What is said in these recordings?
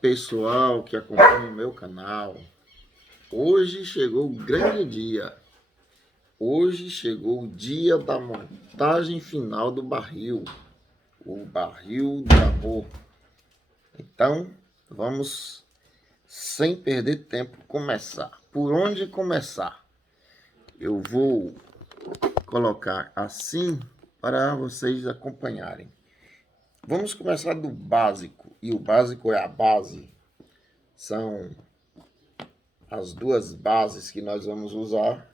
pessoal que acompanha o meu canal. Hoje chegou o grande dia. Hoje chegou o dia da montagem final do barril. O barril de amor. Então, vamos, sem perder tempo, começar. Por onde começar? Eu vou colocar assim para vocês acompanharem. Vamos começar do básico. E o básico é a base. São as duas bases que nós vamos usar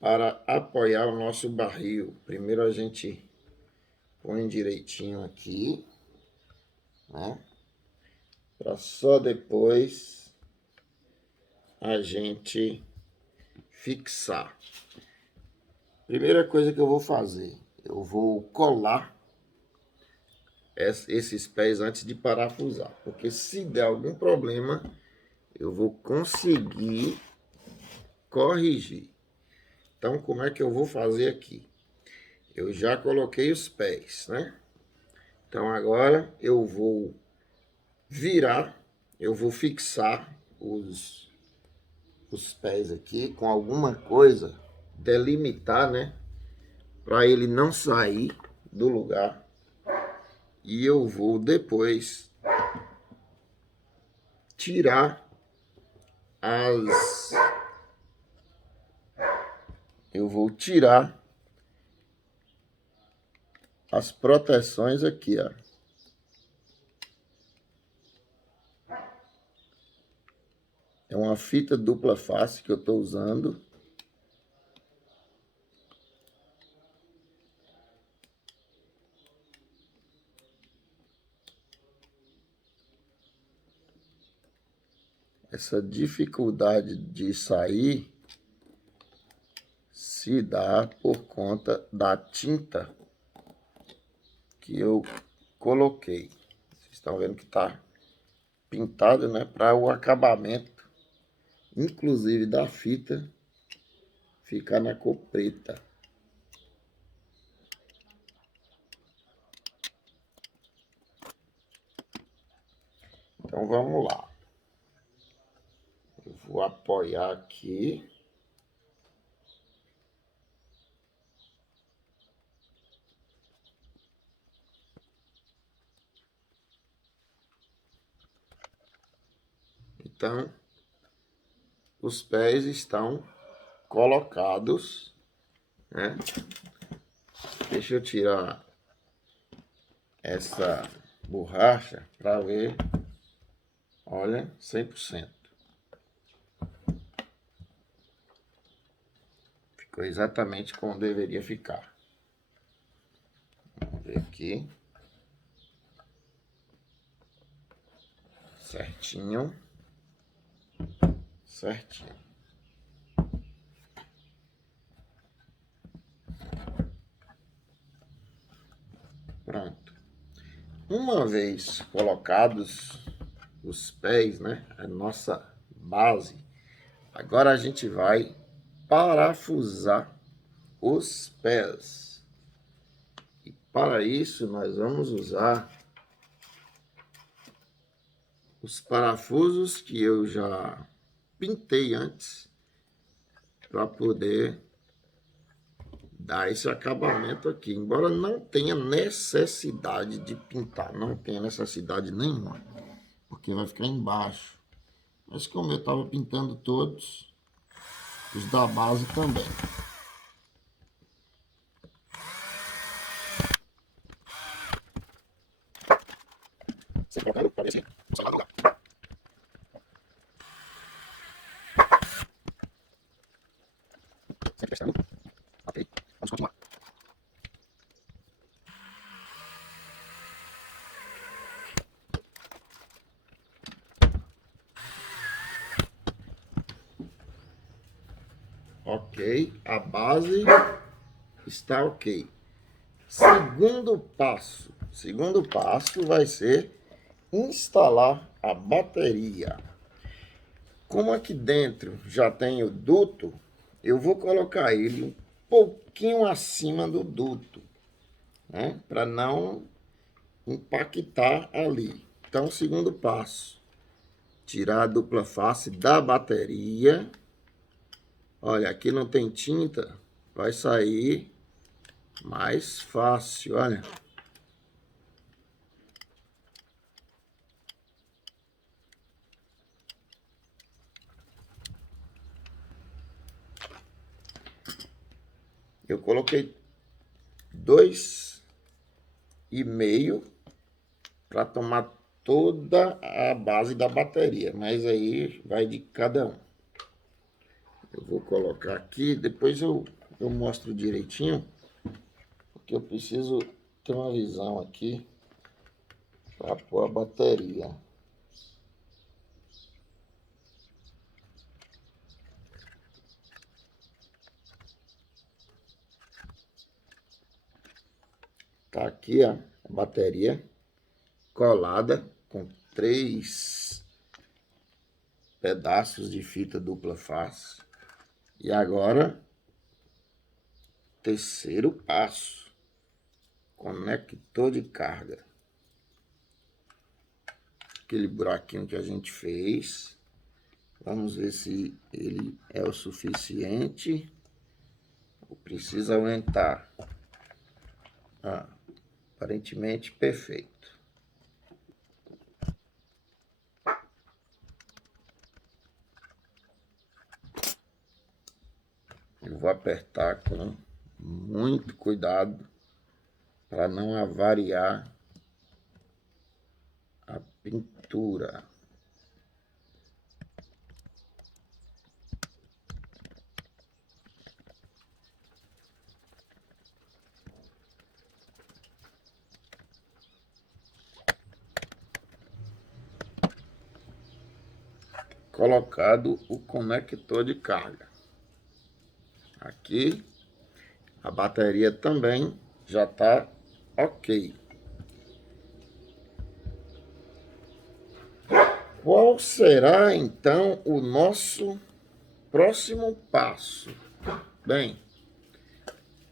para apoiar o nosso barril. Primeiro a gente põe direitinho aqui, né? Para só depois a gente fixar. Primeira coisa que eu vou fazer, eu vou colar esses pés antes de parafusar, porque se der algum problema, eu vou conseguir corrigir. Então, como é que eu vou fazer aqui? Eu já coloquei os pés, né? Então, agora eu vou virar, eu vou fixar os pés aqui com alguma coisa, delimitar, né? Para ele não sair do lugar. E eu vou depois tirar as proteções aqui, ó. É uma fita dupla face que eu estou usando. Essa dificuldade de sair se dá por conta da tinta que eu coloquei. Vocês estão vendo que está pintado, né? Para o acabamento, inclusive da fita, ficar na cor preta. Então vamos lá. Eu vou apoiar aqui. Então, os pés estão colocados, né? Deixa eu tirar essa borracha para ver. Olha, 100%. Ficou exatamente como deveria ficar. Vamos ver aqui. Certinho. Certinho. Pronto. Uma vez colocados os pés, né? A nossa base. Agora a gente vai parafusar os pés. E para isso nós vamos usar os parafusos que eu já pintei antes para poder dar esse acabamento aqui. Embora não tenha necessidade de pintar, não tenha necessidade nenhuma, porque vai ficar embaixo. Mas como eu estava pintando todos, os da base também. Você colocar para ver se sai lá do lugar. Sempre testando. Ok, vamos continuar. Ok, a base está ok. Segundo passo vai ser instalar a bateria. Como aqui dentro já tem o duto, eu vou colocar ele um pouquinho acima do duto, né? Para não impactar ali. Então, segundo passo, tirar a dupla face da bateria. Olha, aqui não tem tinta, vai sair mais fácil, olha. Eu coloquei 2,5 para tomar toda a base da bateria, mas aí vai de cada um. Eu vou colocar aqui, depois eu mostro direitinho, porque eu preciso ter uma visão aqui para pôr a bateria. Tá aqui, ó, a bateria colada com 3 pedaços de fita dupla face. E agora, terceiro passo, conector de carga. Aquele buraquinho que a gente fez. Vamos ver se ele é o suficiente. Ou precisa aumentar. Ah, aparentemente perfeito. Eu vou apertar com muito cuidado para não avariar a pintura. Colocado o conector de carga. Aqui a bateria também já está ok. Qual será então o nosso próximo passo? Bem,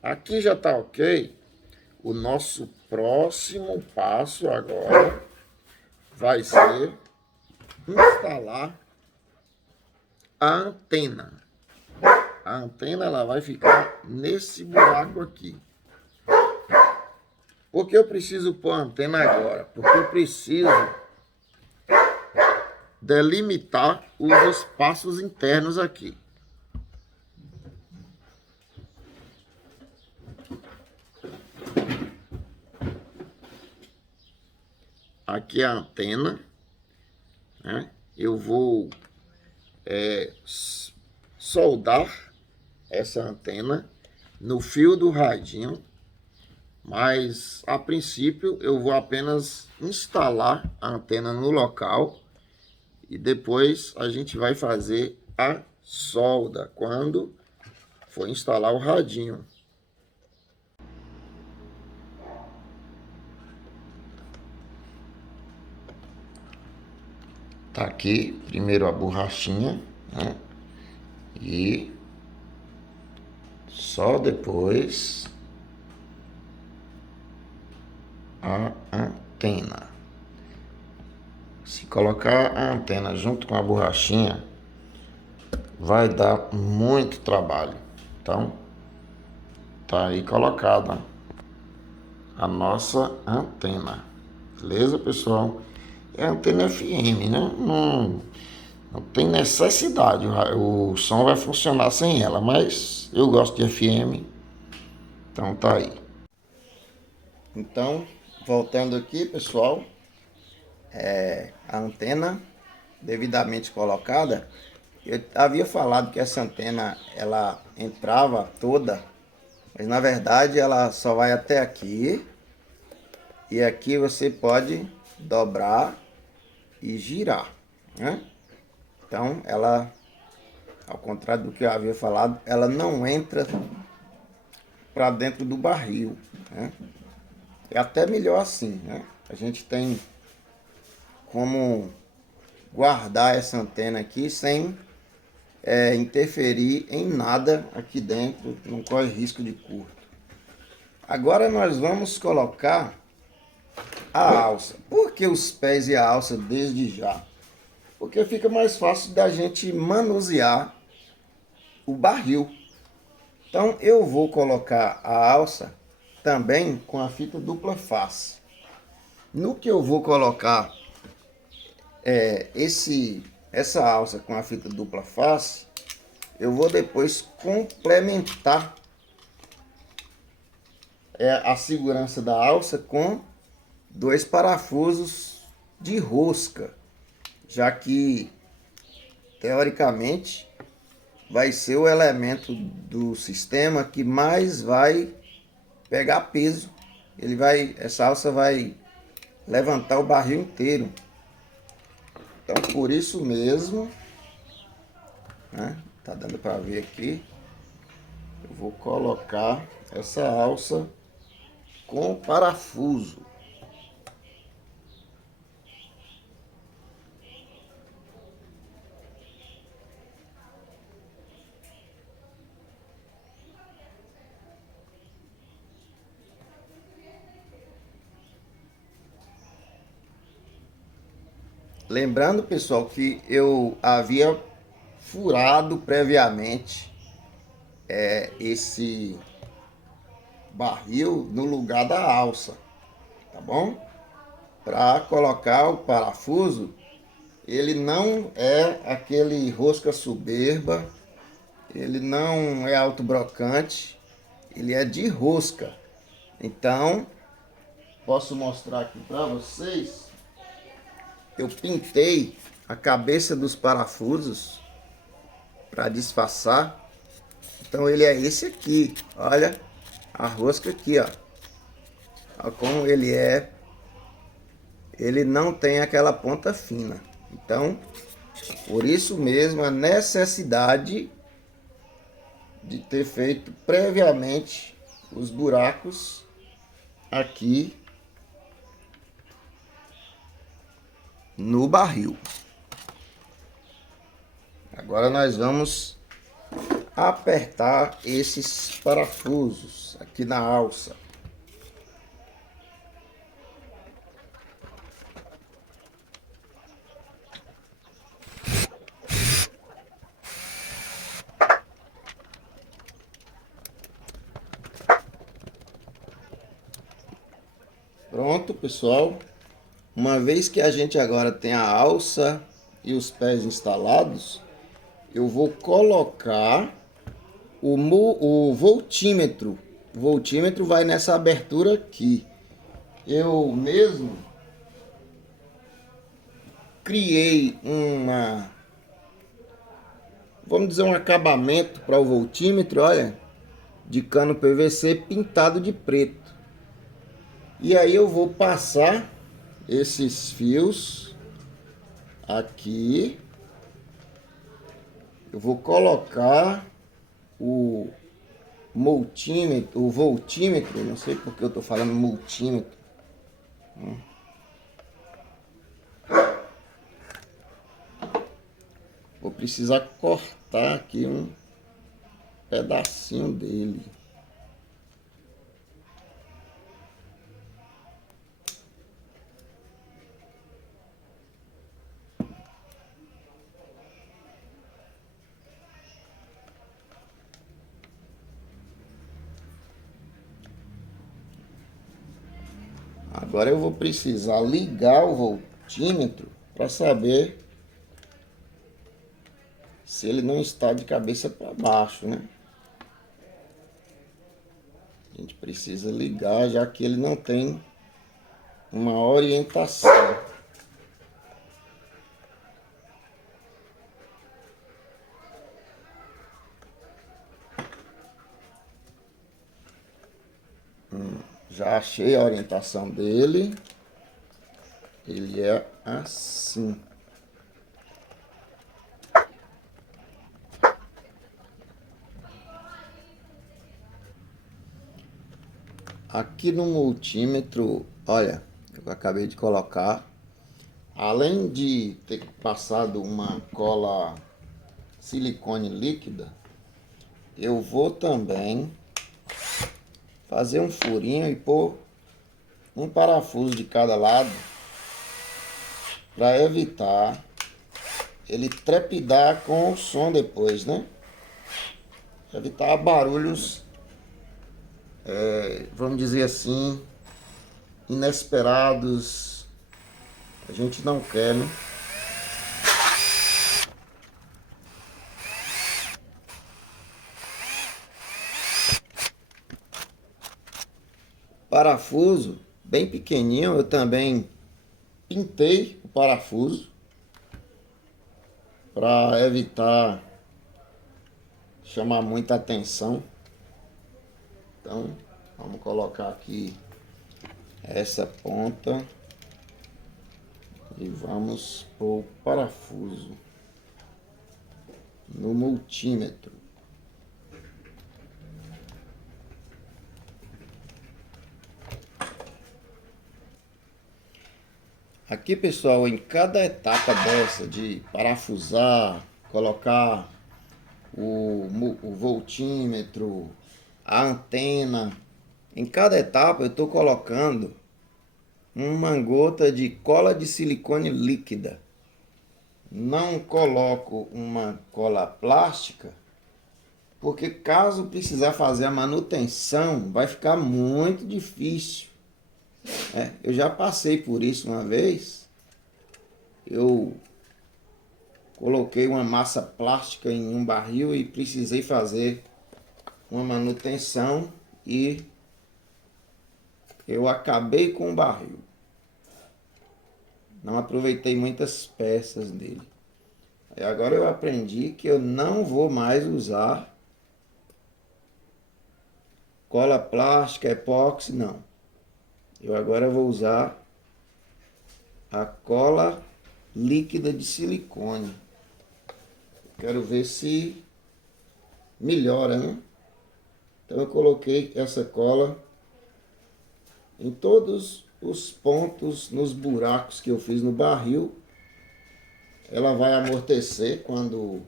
aqui já está ok. O nosso próximo passo agora vai ser instalar a antena. A antena ela vai ficar nesse buraco aqui. Por que eu preciso pôr a antena agora? Porque eu preciso delimitar os espaços internos aqui. Aqui é a antena, né? Eu vou soldar essa antena no fio do radinho, mas a princípio eu vou apenas instalar a antena no local e depois a gente vai fazer a solda quando for instalar o radinho. Tá aqui primeiro a borrachinha, né? E só depois a antena. Se colocar a antena junto com a borrachinha, vai dar muito trabalho. Então, tá aí colocada a nossa antena. Beleza, pessoal? É a antena FM, né? Não tem necessidade. O som vai funcionar sem ela, mas eu gosto de FM. Então, tá aí. Então, voltando aqui, pessoal, a antena devidamente colocada. Eu havia falado que essa antena ela entrava toda, mas na verdade ela só vai até aqui. E aqui você pode dobrar e girar, né? Então ela, ao contrário do que eu havia falado, ela não entra para dentro do barril, né? É até melhor assim, né? A gente tem como guardar essa antena aqui sem interferir em nada aqui dentro, não corre risco de curto. Agora nós vamos colocar a alça. Por que os pés e a alça desde já? porque fica mais fácil da gente manusear o barril. Então eu vou colocar a alça também com a fita dupla face. No que eu vou colocar essa alça com a fita dupla face, eu vou depois complementar a segurança da alça com 2 parafusos de rosca, já que teoricamente vai ser o elemento do sistema que mais vai pegar peso. Essa alça vai levantar o barril inteiro. Então por isso mesmo, né, tá dando para ver aqui, eu vou colocar essa alça com parafuso. Lembrando, pessoal, que eu havia furado previamente esse barril no lugar da alça, tá bom? Para colocar o parafuso, ele não é aquele rosca soberba, ele não é alto brocante, ele é de rosca. Então, posso mostrar aqui para vocês. Eu pintei a cabeça dos parafusos para disfarçar. Então ele é esse aqui, olha a rosca aqui, ó. Olha como ele é. Ele não tem aquela ponta fina. Então, por isso mesmo a necessidade de ter feito previamente os buracos aqui no barril. Agora nós vamos apertar esses parafusos aqui na alça. Pronto, pessoal. Uma vez que a gente agora tem a alça e os pés instalados, eu vou colocar o voltímetro. O voltímetro vai nessa abertura aqui. Eu mesmo criei vamos dizer, um acabamento para o voltímetro, olha, de cano PVC pintado de preto. E aí eu vou passar esses fios aqui. Eu vou colocar o voltímetro, não sei porque eu estou falando multímetro. Vou precisar cortar aqui um pedacinho dele. Agora eu vou precisar ligar o voltímetro para saber se ele não está de cabeça para baixo, né? A gente precisa ligar, já que ele não tem uma orientação. Já achei a orientação dele. Ele é assim. Aqui no multímetro, olha, eu acabei de colocar, além de ter passado uma cola silicone líquida, eu vou também fazer um furinho e pôr um parafuso de cada lado para evitar ele trepidar com o som depois, né? Evitar barulhos, vamos dizer assim, inesperados. A gente não quer, né? Parafuso bem pequenininho, eu também pintei o parafuso para evitar chamar muita atenção. Então, vamos colocar aqui essa ponta e vamos pôr o parafuso no multímetro. Aqui, pessoal, em cada etapa dessa de parafusar, colocar o voltímetro, a antena, em cada etapa eu estou colocando uma gota de cola de silicone líquida. Não coloco uma cola plástica, porque caso precisar fazer a manutenção, vai ficar muito difícil. Eu já passei por isso uma vez. Eu coloquei uma massa plástica em um barril e precisei fazer uma manutenção e eu acabei com o barril. Não aproveitei muitas peças dele. E agora eu aprendi que eu não vou mais usar cola plástica, epóxi, não. Eu agora vou usar a cola líquida de silicone. Quero ver se melhora, né? Então eu coloquei essa cola em todos os pontos, nos buracos que eu fiz no barril. Ela vai amortecer quando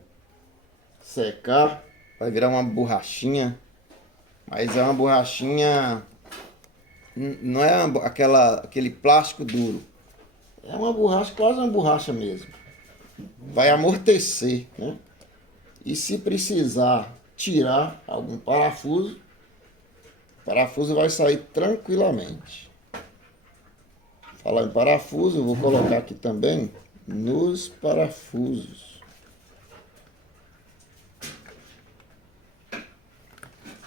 secar, vai virar uma borrachinha, mas é uma borrachinha, não é aquele plástico duro, é uma borracha, quase uma borracha mesmo. Vai amortecer, né? E se precisar tirar algum parafuso, o parafuso vai sair tranquilamente. Falar em parafuso, eu vou colocar aqui também nos parafusos.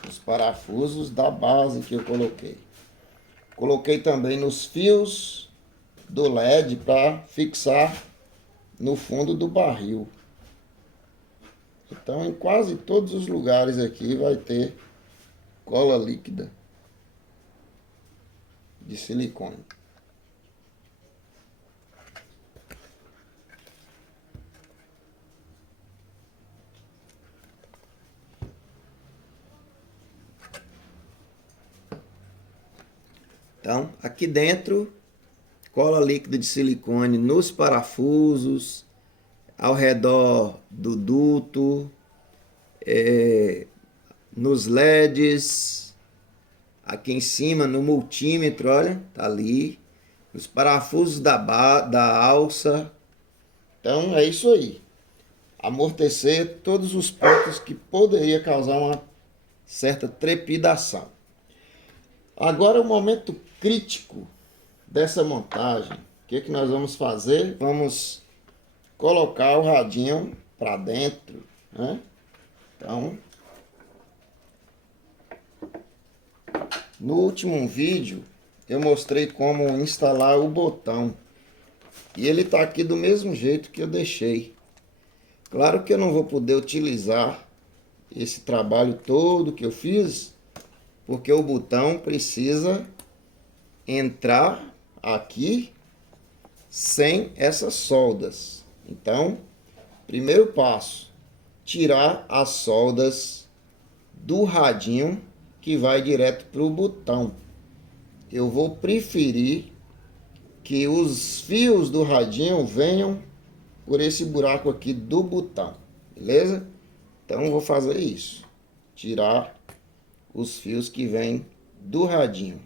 Os parafusos da base que eu coloquei. Coloquei também nos fios do LED para fixar no fundo do barril. Então, em quase todos os lugares aqui vai ter cola líquida de silicone. Então, aqui dentro, cola líquida de silicone nos parafusos, ao redor do duto, nos LEDs, aqui em cima no multímetro, olha, tá ali, nos parafusos da alça. Então, é isso aí. Amortecer todos os pontos que poderia causar uma certa trepidação. Agora, o momento crítico dessa montagem. O que nós vamos fazer? Vamos colocar o radinho para dentro, né? Então, no último vídeo eu mostrei como instalar o botão. E ele está aqui do mesmo jeito que eu deixei. Claro que eu não vou poder utilizar esse trabalho todo que eu fiz, porque o botão precisa entrar aqui sem essas soldas. Então, primeiro passo, tirar as soldas do radinho que vai direto para o botão. Eu vou preferir que os fios do radinho venham por esse buraco aqui do botão, beleza? Então, eu vou fazer isso, tirar os fios que vêm do radinho.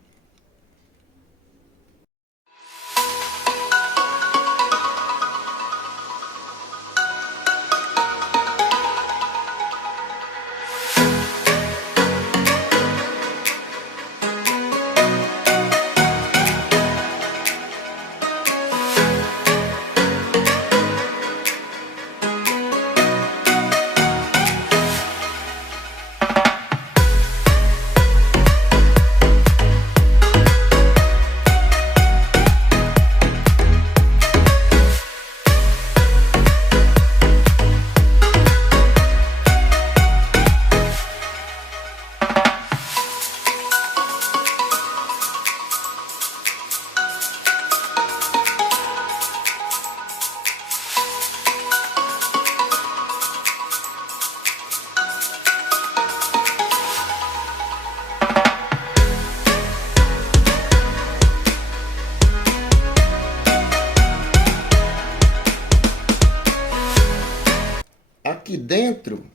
dentro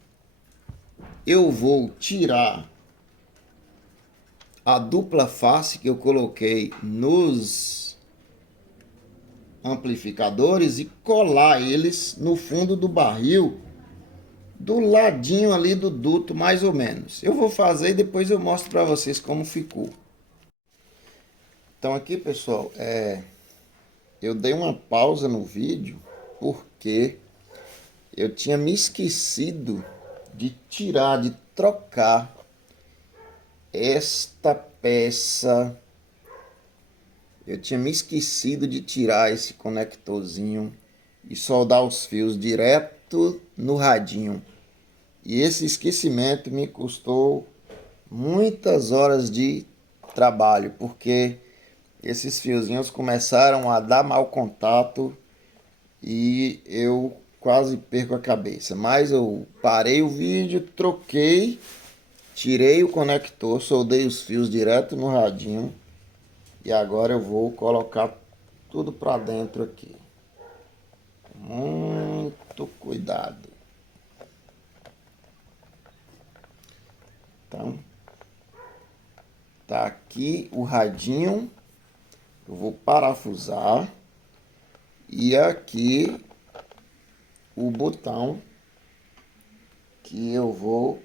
eu vou tirar a dupla face que eu coloquei nos amplificadores e colar eles no fundo do barril, do ladinho ali do duto, mais ou menos. Eu vou fazer e depois eu mostro para vocês como ficou. Então aqui, pessoal, eu dei uma pausa no vídeo porque eu tinha me esquecido de tirar, de trocar esta peça. Eu tinha me esquecido de tirar esse conectorzinho e soldar os fios direto no radinho. E esse esquecimento me custou muitas horas de trabalho, porque esses fiozinhos começaram a dar mau contato e eu quase perco a cabeça. Mas eu parei o vídeo, troquei, tirei o conector, soldei os fios direto no radinho e agora eu vou colocar tudo para dentro aqui. Muito cuidado. Então, tá aqui o radinho. Eu vou parafusar. E aqui o botão que eu vou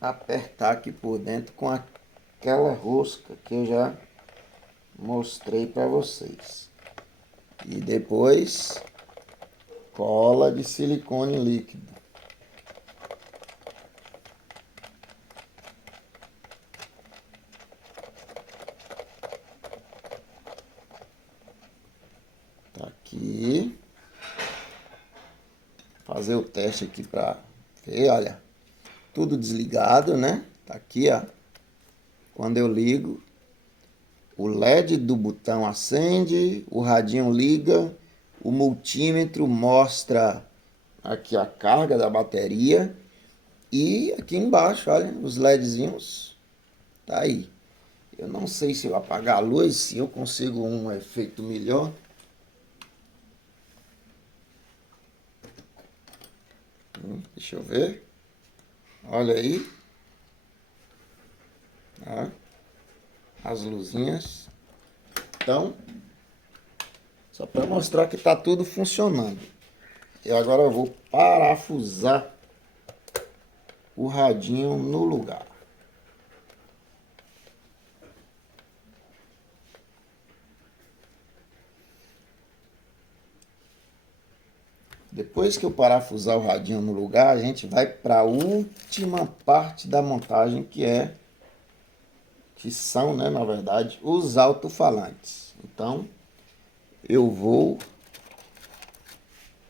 apertar aqui por dentro com aquela rosca que eu já mostrei para vocês. E depois cola de silicone líquido. Tá aqui. Fazer o teste aqui para ver, olha. Tudo desligado, né? Tá aqui, ó. Quando eu ligo, o LED do botão acende, o radinho liga, o multímetro mostra aqui a carga da bateria e aqui embaixo, olha, os LEDzinhos, tá aí. Eu não sei se eu apagar a luz, se eu consigo um efeito melhor. Deixa eu ver. Olha aí. Ó, as luzinhas. Então, só para mostrar que tá tudo funcionando. E agora eu vou parafusar o radinho no lugar. Depois que eu parafusar o radinho no lugar, a gente vai para a última parte da montagem, que são, né, na verdade, os alto-falantes. Então, eu vou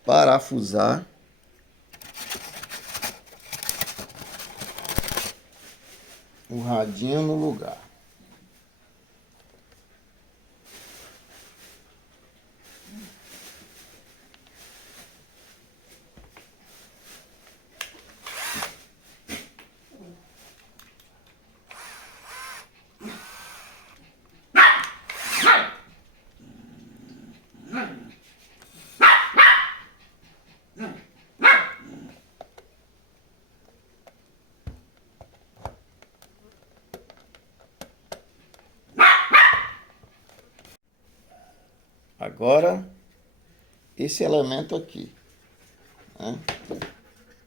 parafusar o radinho no lugar. Agora, esse elemento aqui, né?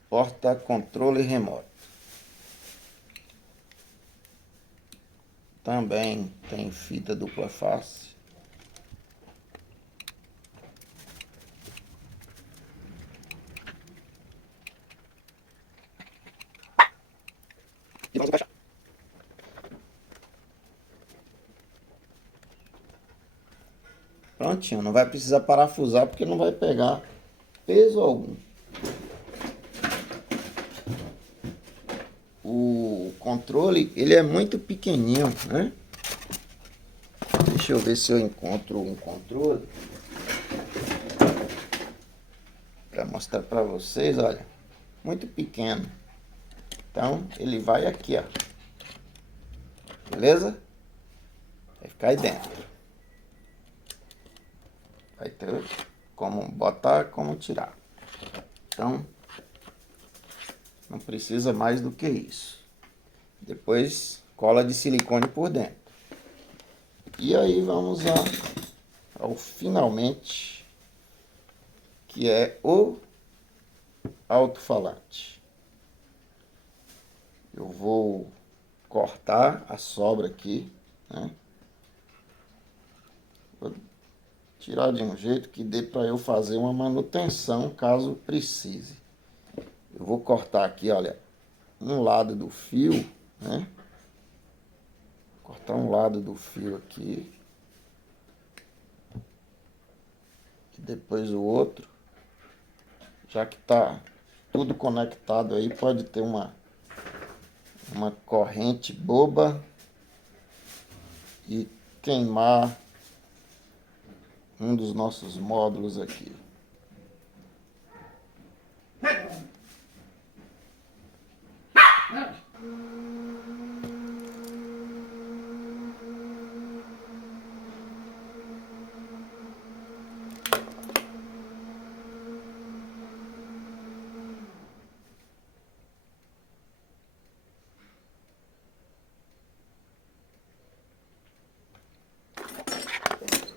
Porta controle remoto. Também tem fita dupla face. E vamos encaixar. Prontinho, não vai precisar parafusar porque não vai pegar peso algum. O controle, ele é muito pequenininho, né? Deixa eu ver se eu encontro um controle para mostrar para vocês, olha, muito pequeno. Então, ele vai aqui, ó. Beleza? Vai ficar aí dentro. Vai ter como botar, como tirar. Então, Não precisa mais do que isso. Depois cola de silicone por dentro. E aí vamos ao finalmente, que é o alto-falante. Eu vou cortar a sobra aqui, né? Vou tirar de um jeito que dê para eu fazer uma manutenção caso precise. Eu vou cortar aqui, olha, um lado do fio, né? Cortar um lado do fio aqui. E depois o outro. Já que tá tudo conectado aí, pode ter uma corrente boba e queimar um dos nossos módulos aqui.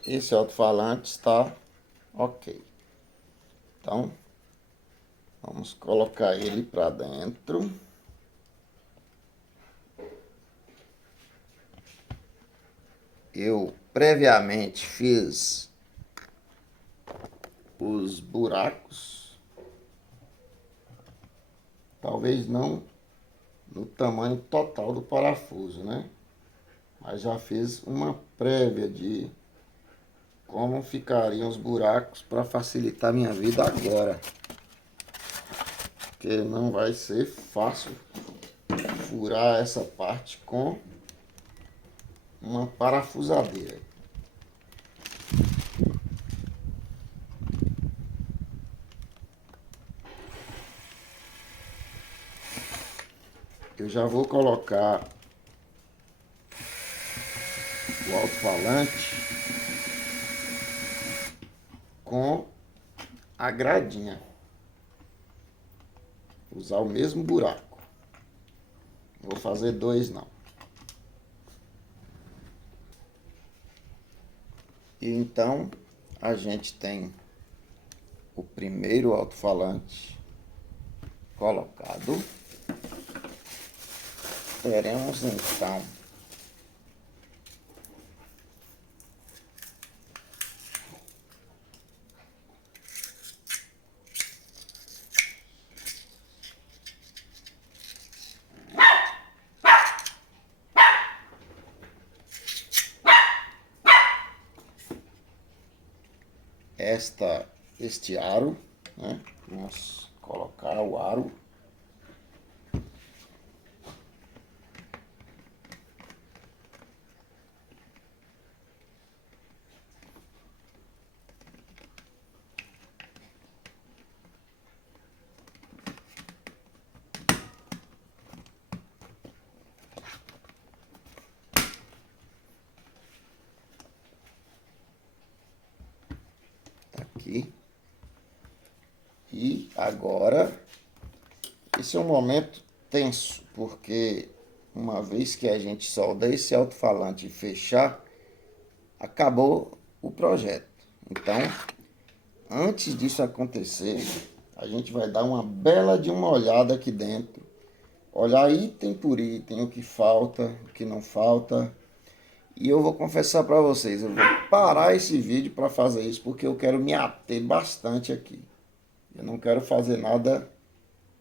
Esse alto-falante está ok. Então, vamos colocar ele para dentro. Eu previamente fiz os buracos. Talvez não no tamanho total do parafuso, né? Mas já fiz uma prévia de como ficariam os buracos para facilitar minha vida agora. Porque não vai ser fácil furar essa parte com uma parafusadeira. Eu já vou colocar o alto-falante com a gradinha. Usar o mesmo buraco. Não vou fazer dois não. E então a gente tem o primeiro alto-falante colocado. Teremos então este aro, né? Vamos colocar o aro. Tá aqui. E agora, esse é um momento tenso, porque uma vez que a gente solda esse alto-falante e fechar, acabou o projeto. Então, antes disso acontecer, a gente vai dar uma bela de uma olhada aqui dentro, olhar item por item, o que falta, o que não falta. E eu vou confessar para vocês, eu vou parar esse vídeo para fazer isso, porque eu quero me ater bastante aqui. Eu não quero fazer nada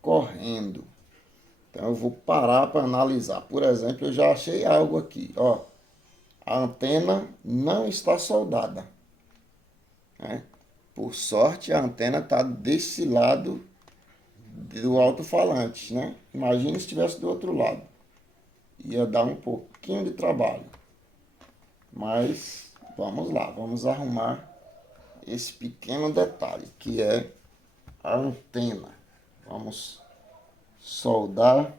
correndo. Então eu vou parar para analisar. Por exemplo, eu já achei algo aqui, ó. A antena não está soldada, né? Por sorte, a antena está desse lado do alto-falante, né? Imagina se estivesse do outro lado. Ia dar um pouquinho de trabalho. Mas vamos lá, vamos arrumar esse pequeno detalhe, que é a antena. Vamos soldar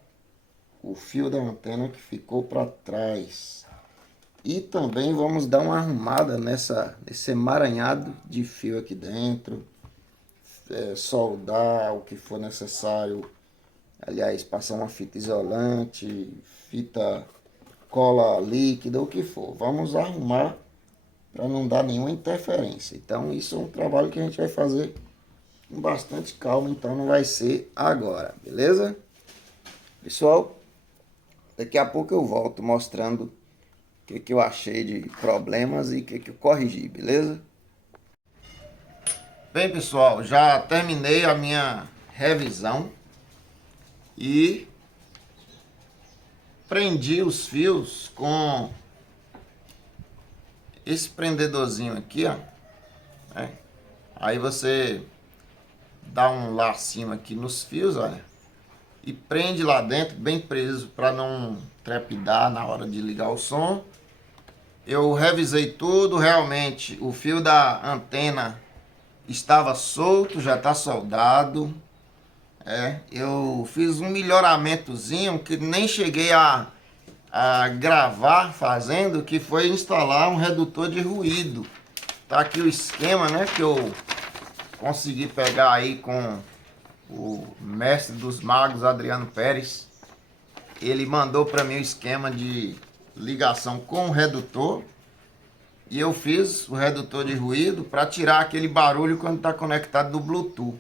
o fio da antena que ficou para trás. E também vamos dar uma arrumada nesse emaranhado de fio aqui dentro. Soldar o que for necessário Aliás, passar uma fita isolante, fita cola líquida, o que for. Vamos arrumar para não dar nenhuma interferência. Então isso é um trabalho que a gente vai fazer com bastante calma, então não vai ser agora, beleza? Pessoal, daqui a pouco eu volto mostrando o que eu achei de problemas e o que eu corrigi, beleza? Bem, pessoal, já terminei a minha revisão e prendi os fios com esse prendedorzinho aqui, ó. Né? Aí você dá um lacinho aqui nos fios, olha, e prende lá dentro, bem preso, para não trepidar na hora de ligar o som. Eu revisei tudo, realmente o fio da antena estava solto, já está soldado. Eu fiz um melhoramentozinho que nem cheguei a gravar fazendo, que foi instalar um redutor de ruído. Tá aqui o esquema, né, que eu consegui pegar aí com o mestre dos magos, Adriano Pérez. Ele mandou para mim o esquema de ligação com o redutor e eu fiz o redutor de ruído para tirar aquele barulho quando está conectado do Bluetooth.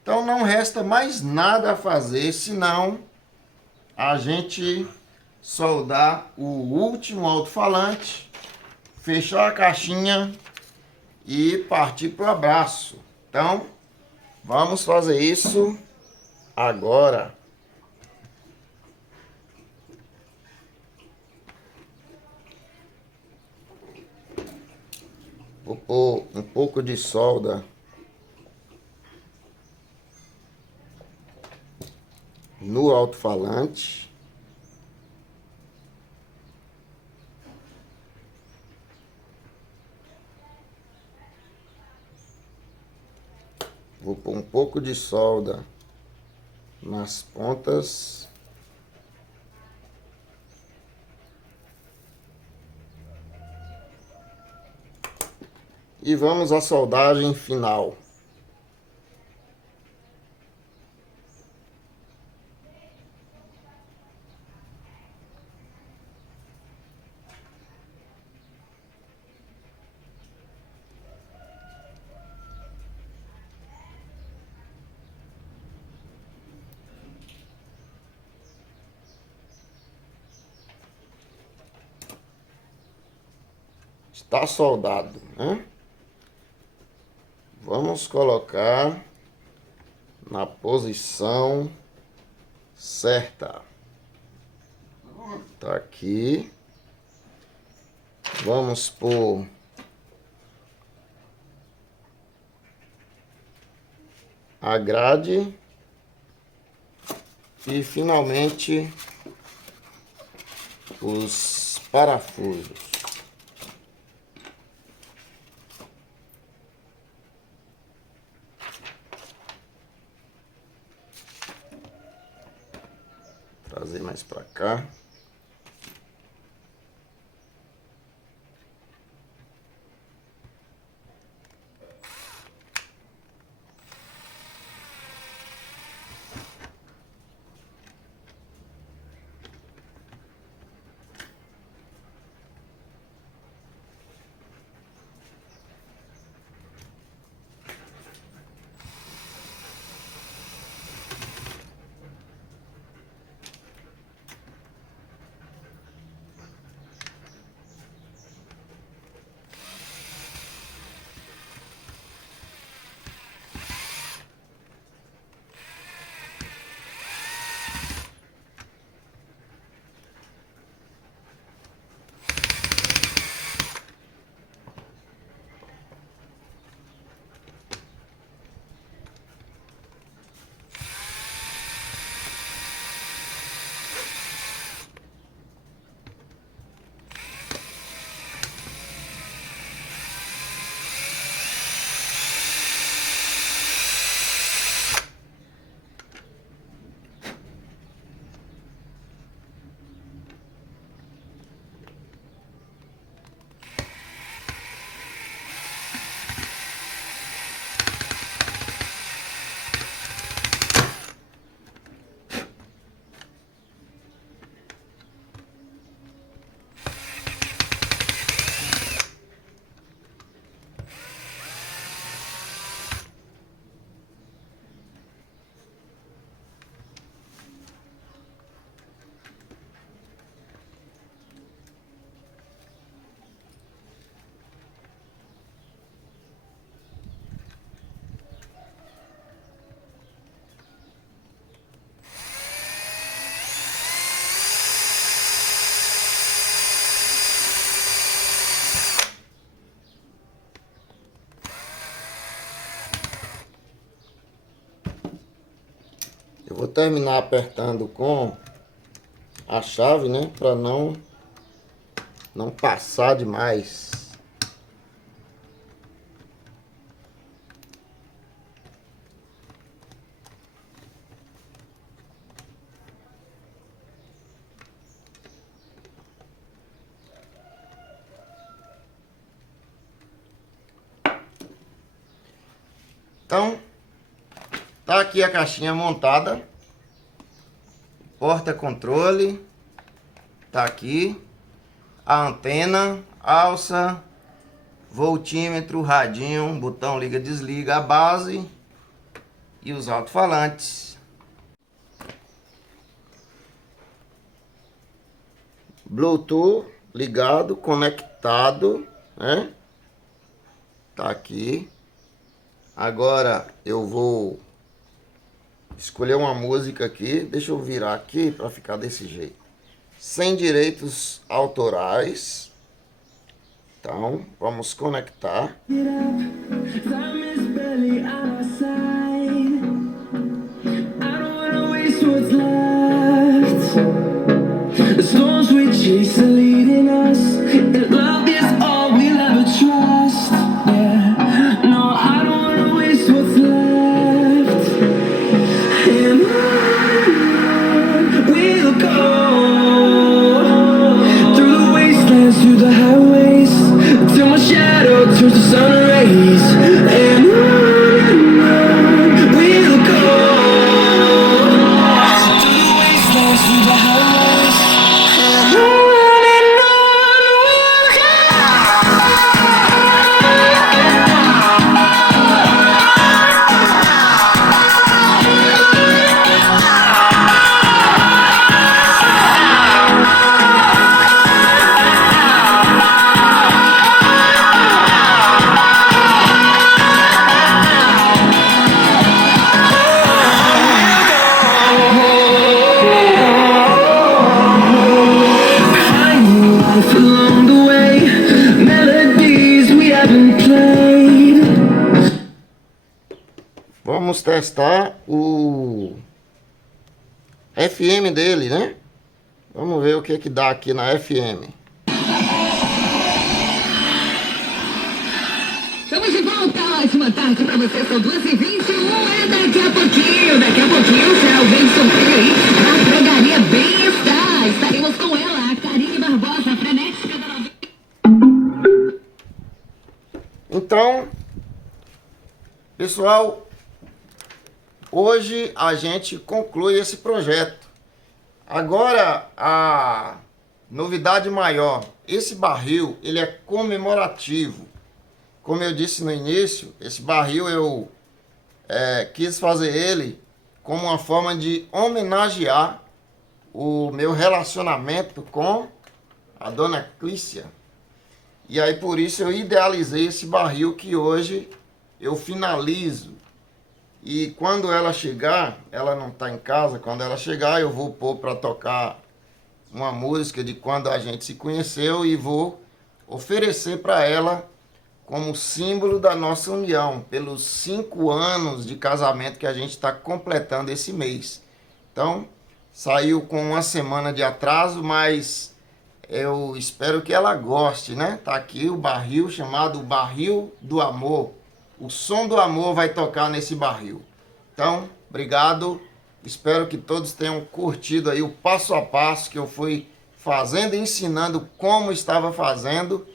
Então não resta mais nada a fazer senão a gente soldar o último alto-falante, fechar a caixinha e partir para o abraço. Então vamos fazer isso agora. Vou pôr um pouco de solda no alto-falante. Vou pôr um pouco de solda nas pontas. E vamos à soldagem final. Está soldado, né? Vamos colocar na posição certa. Tá aqui. Vamos pôr a grade e finalmente os parafusos. Trazer mais para cá. terminar apertando com a chave, né? Para não passar demais. Então, tá aqui a caixinha montada. Porta-controle. Tá aqui. A antena, alça, voltímetro, radinho, botão liga-desliga, a base e os alto-falantes. Bluetooth ligado, conectado, né? Tá aqui. Agora eu vou escolher uma música aqui. Deixa eu virar aqui para ficar desse jeito. Sem direitos autorais. Então, vamos conectar. Vamos testar o FM dele, né? Vamos ver o que que dá aqui na FM. Estamos de volta, ótima tarde pra você, são 2h21, daqui a pouquinho será o grande sorteio aí na Drogaria Bem-Estar. Estaremos com ela, a Karine Barbosa, frenética da novela. Então, pessoal, hoje a gente conclui esse projeto. Agora, a novidade maior, esse barril, ele é comemorativo. Como eu disse no início, esse barril eu quis fazer ele como uma forma de homenagear o meu relacionamento com a dona Clícia. E aí por isso eu idealizei esse barril que hoje eu finalizo. E quando ela chegar, ela não está em casa, quando ela chegar eu vou pôr para tocar uma música de quando a gente se conheceu e vou oferecer para ela como símbolo da nossa união, pelos 5 anos de casamento que a gente está completando esse mês. Então, saiu com uma semana de atraso, mas eu espero que ela goste, né? Tá aqui o barril chamado Barril do Amor. O som do amor vai tocar nesse barril. Então, obrigado. Espero que todos tenham curtido aí o passo a passo que eu fui fazendo e ensinando como estava fazendo.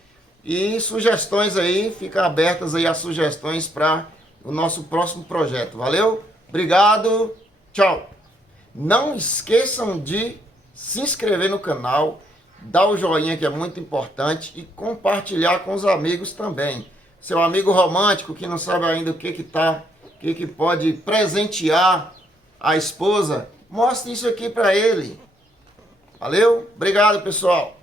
E sugestões aí, ficam abertas aí as sugestões para o nosso próximo projeto. Valeu? Obrigado. Tchau. Não esqueçam de se inscrever no canal, dar o joinha que é muito importante e compartilhar com os amigos também. Seu amigo romântico que não sabe ainda o que pode presentear a esposa, mostre isso aqui para ele. Valeu? Obrigado, pessoal.